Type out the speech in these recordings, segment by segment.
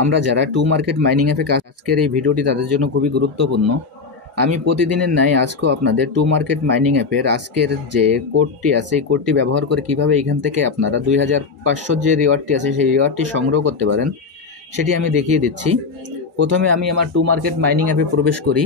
আমরা যারা to market mining অ্যাপে আজকের এই ভিডিওটি তাদের জন্য খুবই গুরুত্বপূর্ণ। আমি প্রতিদিনের ন্যায় আজকেও আপনাদের টু মার্কেট মাইনিং অ্যাপের আজকের যে কোডটি আছে এই কোডটি ব্যবহার করে কিভাবে এখান থেকে আপনারা 2500 যে রিওয়ার্ডটি আছে সেই রিওয়ার্ডটি সংগ্রহ করতে পারেন সেটি আমি দেখিয়ে দিচ্ছি। প্রথমে আমি আমার টু মার্কেট মাইনিং অ্যাপে প্রবেশ করি।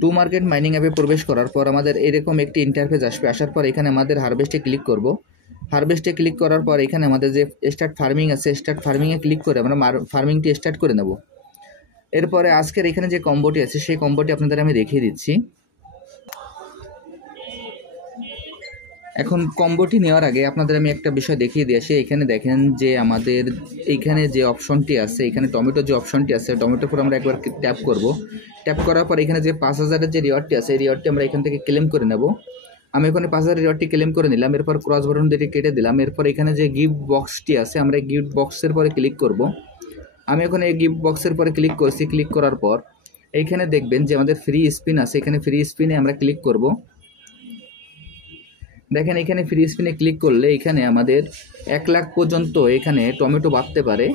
টু মার্কেট মাইনিং অ্যাপে প্রবেশ করার পর আমাদের এরকম একটি ইন্টারফেস আসবে। আসার পর এখানে আমাদের হারভেস্টে ক্লিক করব। হারভেস্টে ক্লিক করার পর এখানে আমাদের যে স্টার্ট ফার্মিং আছে স্টার্ট ফার্মিংয়ে ক্লিক করে আমরা ফার্মিংটি স্টার্ট করে নেব। এরপরে আজকের এখানে যে কম্বোটি আছে সেই কম্বোটি আপনাদের আমি দেখিয়ে দিচ্ছি। এখন কম্বোটি নেওয়ার আগে আপনাদের আমি একটা বিষয় দেখিয়ে দিয়ে আসি। এখানে দেখেন যে আমাদের এইখানে যে অপশনটি আছে, এখানে টমেটো যে অপশনটি আছে, টমেটোর উপর আমরা একবার ট্যাপ করব। ট্যাপ করার পর এখানে যে 5000-এর যে রিওয়ার্ডটি আছে এই রিওয়ার্ডটি আমরা এখান থেকে ক্লেম করে নেব। আমি এখানে 5000 রিওয়ার্ডটি ক্লেম করে নিলাম। এরপর ক্রস বাটন দিয়ে কেটে দিলাম। এরপর এখানে যে গিফট বক্সটি আছে আমরা গিফট বক্সের পরে ক্লিক করব। আমি এখন এই গিফট বক্সের পরে ক্লিক করছি। ক্লিক করার পর এইখানে দেখবেন যে আমাদের ফ্রি স্পিন আছে, এখানে ফ্রি স্পিনে আমরা ক্লিক করব। দেখেন এখানে ফ্রি স্পিনে ক্লিক করলে এখানে আমাদের 1 লাখ পর্যন্ত এখানে টমেটো বাড়তে পারে।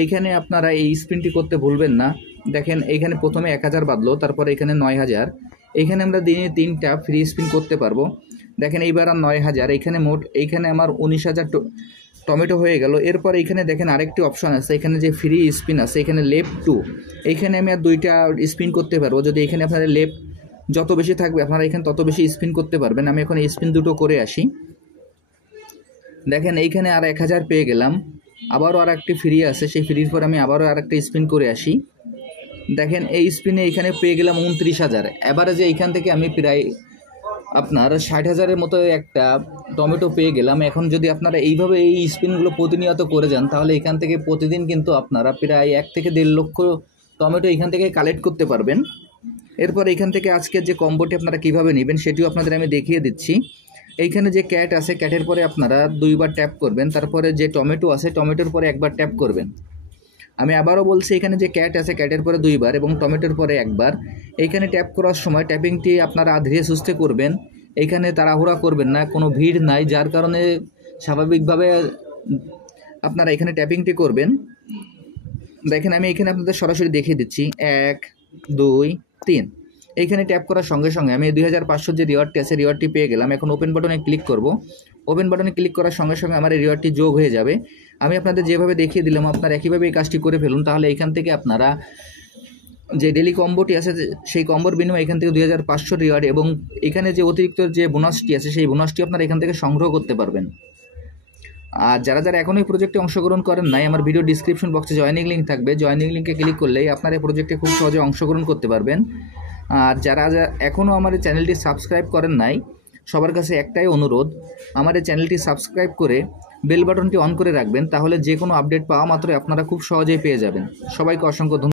এইখানে আপনারা এই স্পিনটি করতে ভুলবেন না। দেখেন এইখানে প্রথমে 1000 বাঁধলো, তারপরে এখানে 9000। এইখানে আমরা দিনে 3টা ফ্রি স্পিন করতে পারবো। দেখেন এইবার আর 9000, এইখানে মোট এইখানে আমার 19000 টমেটো হয়ে গেল। এরপর এইখানে দেখেন আরেকটি অপশন আছে, এখানে যে ফ্রি স্পিন আছে এখানে লেফট 2, এইখানে আমি আর 2টা স্পিন করতে পারবো। যদি এখানে আপনাদের লেফট যত বেশি থাকবে আপনারা এখানে তত বেশি স্পিন করতে পারবেন। আমি এখন এই স্পিন দুটো করে আসি। দেখেন এইখানে আর 1000 পেয়ে গেলাম। আবারও আর একটি ফ্রি আছে, সেই ফ্রির পর আমি আবারও আর একটা স্পিন করে আসি। দেখেন এই স্পিনে এখানে পেয়ে গেলাম 29000। অ্যাভারেজে এইখান থেকে আমি প্রায় আপনার 60,000-এর মতো একটা টমেটো পেয়ে গেলাম। এখন যদি আপনারা এইভাবে এই স্পিনগুলো প্রতিনিয়ত করে যান তাহলে এখান থেকে প্রতিদিন কিন্তু আপনারা প্রায় 1 থেকে 1.5 লক্ষ টমেটো এখান থেকে কালেক্ট করতে পারবেন। এরপর এখান থেকে আজকের যে কম্বোটি আপনারা কিভাবে নেবেন সেটিও আপনাদের আমি দেখিয়ে দিচ্ছি। এইখানে যে ক্যাট আছে ক্যাটের পরে আপনারা 2বার ট্যাপ করবেন, তারপরে যে টমেটো আছে টমেটোর পরে 1বার ট্যাপ করবেন। আমি আবারও বলছি এখানে যে ক্যাট আছে ক্যাটের পরে 2বার এবং টমেটোর পরে 1বার। এইখানে ট্যাপ করার সময় ট্যাপিংটি আপনারা ধীরে সুস্থে করবেন। এইখানে তাড়াহুড়া করবেন না, কোনো ভিড় নাই, যার কারণে স্বাভাবিকভাবে আপনারা এখানে ট্যাপিংটি করবেন। দেখেন আমি এখানে আপনাদের সরাসরি দেখিয়ে দিচ্ছি। 1 2 3 এইখানে ট্যাপ করার সঙ্গে সঙ্গে আমি 2500 যে রিওয়ার্ডটি আছে রিওয়ার্ডটি পেয়ে গেলাম। এখন ওপেন বাটনে ক্লিক করব। ওপেন বাটনে ক্লিক করার সঙ্গে সঙ্গে আমার এই রিওয়ার্ডটি যোগ হয়ে যাবে। আমি আপনাদের যেভাবে দেখিয়ে দিলাম আপনারা একইভাবে এই কাজটি করে ফেলুন। তাহলে এখান থেকে আপনারা যে ডেলি কম্বোটি আছে সেই কম্বোর বিনিময়ে এখান থেকে 2500 রিওয়ার্ড এবং এখানে যে অতিরিক্ত যে বোনাসটি আছে সেই বোনাসটি আপনারা এখান থেকে সংগ্রহ করতে পারবেন। আর যারা যারা এখনও এই প্রজেক্টে অংশগ্রহণ করেন নাই, আমার ভিডিও ডিসক্রিপশন বক্সে জয়েনিং লিঙ্ক থাকবে, জয়েনিং লিঙ্কে ক্লিক করলেই আপনারা এই প্রজেক্টে খুব সহজে অংশগ্রহণ করতে পারবেন। আর যারা এখনও আমার এই চ্যানেলটি সাবস্ক্রাইব করেন নাই সবার কাছে একটাই অনুরোধ, আমার এই চ্যানেলটি সাবস্ক্রাইব করে বেল বাটনটি অন করে রাখবেন, তাহলে যে কোনো আপডেট পাওয়া মাত্রই আপনারা খুব সহজেই পেয়ে যাবেন। সবাইকে অসংখ্য ধন্যবাদ।